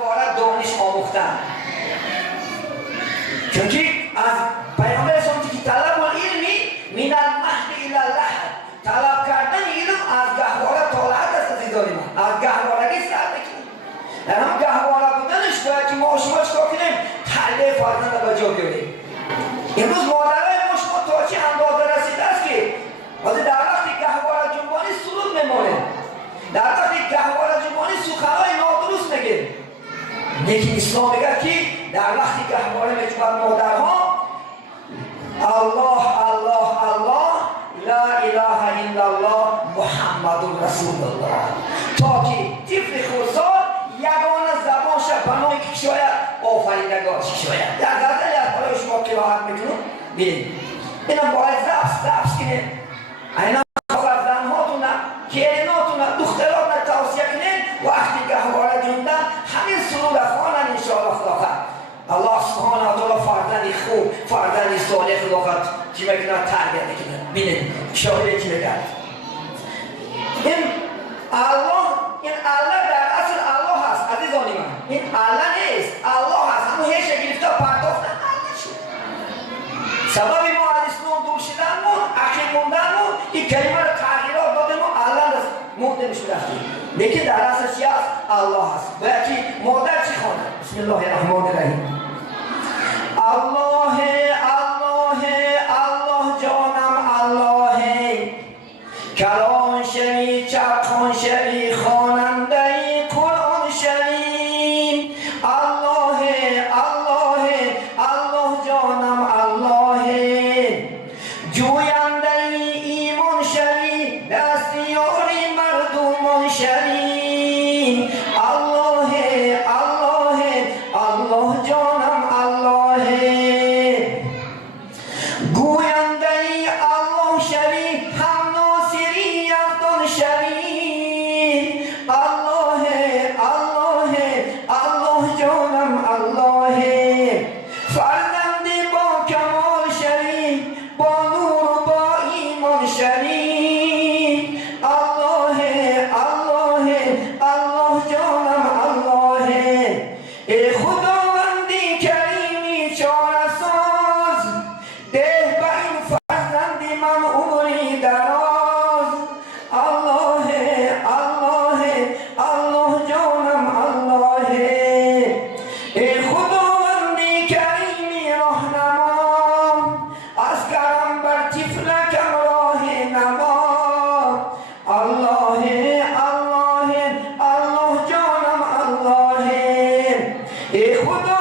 گهواره دانش آموختن. چونکه از پیامبر اسلام که طلب العلمی من المهد الی اللحد، طلب کردن علم از گهواره تا لحد است. عزیزان من از گهوارگی سر بکنیم. در هم گهواره بودنش باید که ما شما چکار کنیم؟ تربیت فرزند را به جا بیاریم. امروز مادرای ما شما تا چه اندازه رسیده است که در وقتی گهواره جنبانی سرود میمانه، در وقتی گهواره جنبانی سخنهای نادرست میگه. لیکن اسلام میگه که در وقتی گهواره میجوبد مادرها الله الله الله لا اله الا الله محمد رسول الله، تا که طفل خردسال یگانه زبانش پناهی که شاید آفریدگار شاید. در غزلی از برای شما قرائت میکنم ببینید. اینم باید زبس کنید. اینا فرزندهاتون کیریناتون دخترات توصیه کنید وقتی گهواره جوندن همین سرود خوانن انشاءالله خداخواه. الله سبحانه و تعالی فرزند خوب فرزند صالح خداخواه چی میکنه تربیت میکنه. ببینید شاید چی میگه این الله در اصل الله هست. عزیزان من این الله نیست، الله هست. همون هیچ گرفته پرداختن الله شد. سبب ما از اسلام دور شدنمون عقل موندنمون این کلمه رو تغییرات دادیم و الله مونده میشه رفتیم. لیکن در اصل چی هست؟ الله هست. باید که مادر چی خوانه؟ بسم الله الرحمن الرحیم. الله الله الله جانم الله، کلام شوی چرخان شوی خواننده قرآن شوی. الله الله الله جانم الله، جوینده ایمان شوی دستیاری مردمان شوی. الله الله الله جانم الله، گوینده الله شوی هم ناصری افضل شوی. الله الله الله جانم الله، فرزند با کمال شوی با نور و با ایمان شوی. الله الله الله جانم الله، ای خداوندی کریمی چاره ساز، ده به این فرزند من عمری دراز. الله الله الله جانم الله، ای خداوندی کریمی راهنما، از کرم بر طفلکم راه نما. الله الله الله جانم الله، ای خدا